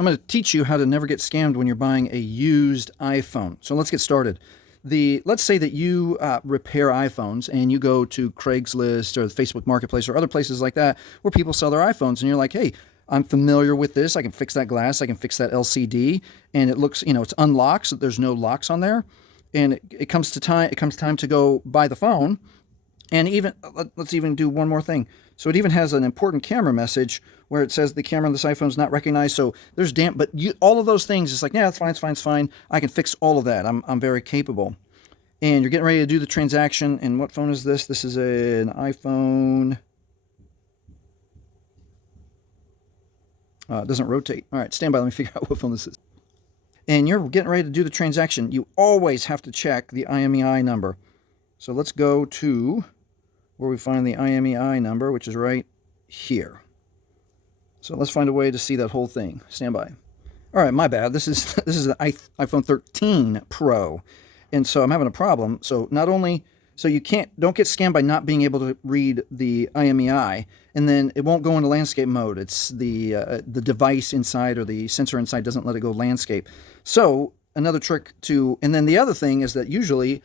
I'm going to teach you how to never get scammed when you're buying a used iPhone. So let's get started. Let's say that you repair iPhones and you go to Craigslist or the Facebook Marketplace or other places like that where people sell their iPhones, and you're like, hey, I'm familiar with this. I can fix that glass. I can fix that LCD, and it looks, it's unlocked, so there's no locks on there. And it comes time to go buy the phone. And even let's even do one more thing. So it even has an important camera message where it says the camera on this iPhone is not recognized. So there's but all of those things, it's like, yeah, it's fine, it's fine, it's fine. I can fix all of that. I'm very capable. And you're getting ready to do the transaction. And what phone is this? This is an iPhone. It doesn't rotate. All right, stand by. Let me figure out what phone this is. And you're getting ready to do the transaction. You always have to check the IMEI number. So let's go to where we find the IMEI number, which is right here. So let's find a way to see that whole thing. Stand by. All right, my bad. This is the iPhone 13 Pro, and so I'm having a problem. So you don't get scammed by not being able to read the IMEI, and then it won't go into landscape mode. It's the device inside or the sensor inside doesn't let it go landscape. So another trick and then the other thing is that usually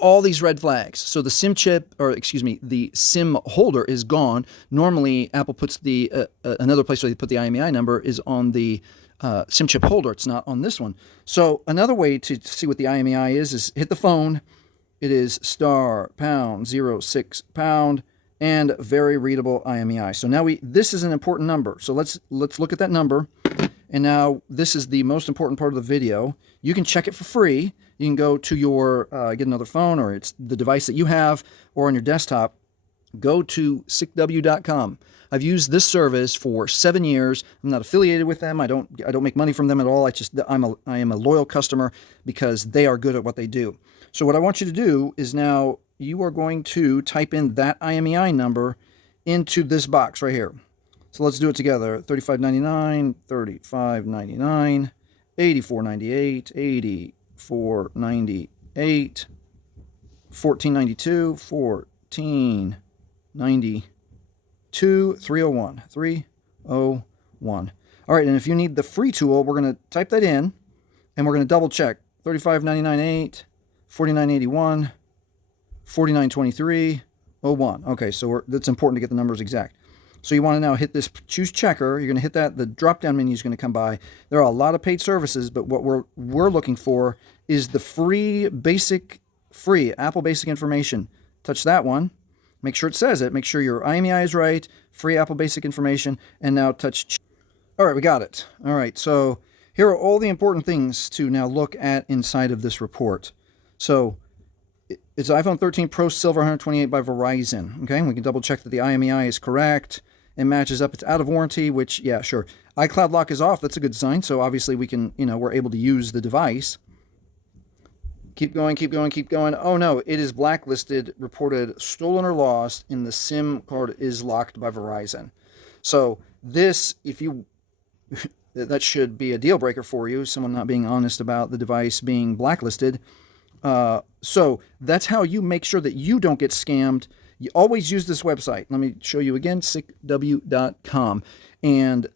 all these red flags. So the SIM chip, or excuse me, the SIM holder is gone. Normally, Apple puts another place where they put the IMEI number is on the SIM chip holder. It's not on this one. So another way to see what the IMEI is hit the phone. It is *#06# and very readable IMEI. So now this is an important number. So let's look at that number. And now this is the most important part of the video. You can check it for free. You can go to your, get another phone, or it's the device that you have, or on your desktop. Go to sickw.com. I've used this service for 7 years. I'm not affiliated with them. I don't make money from them at all. I am a loyal customer because they are good at what they do. So what I want you to do is now you are going to type in that IMEI number into this box right here. So let's do it together. $35.99, $35.99, $84.98, $84.98, $14.92, $14.92, $301. All right, and if you need the free tool, we're going to type that in, and we're going to double check. $35.99.8, $49.81, $49.23.01. Okay, so that's important to get the numbers exact. So you want to now hit this choose checker. You're going to hit that. The drop-down menu is going to come by. There are a lot of paid services, but what we're looking for is the free Apple Basic Information. Touch that one. Make sure it says it. Make sure your IMEI is right. Free Apple Basic Information. And now touch. All right, we got it. All right, so here are all the important things to now look at inside of this report. So it's iPhone 13 Pro Silver 128 by Verizon. Okay, we can double check that the IMEI is correct. It matches up. It's out of warranty, which, yeah, sure. iCloud lock is off. That's a good sign. So obviously we can, we're able to use the device. Keep going, keep going, keep going. Oh no, it is blacklisted, reported stolen or lost, and the SIM card is locked by Verizon. So this, that should be a deal breaker for you, someone not being honest about the device being blacklisted. So that's how you make sure that you don't get scammed. You always use this website. Let me show you again, sickw.com. And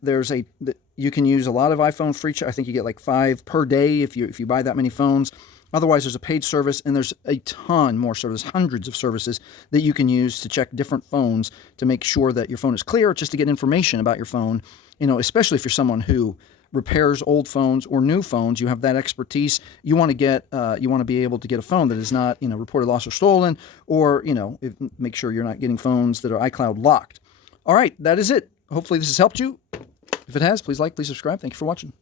you can use a lot of iPhone free. I think you get like 5 per day if you buy that many phones. Otherwise, there's a paid service, and there's a ton more services, hundreds of services that you can use to check different phones to make sure that your phone is clear, just to get information about your phone, especially if you're someone who repairs old phones or new phones. You have that expertise. You want to be able to get a phone that is not, reported lost or stolen, or, make sure you're not getting phones that are iCloud locked. All right, that is it. Hopefully this has helped you. If it has, please like, please subscribe. Thank you for watching.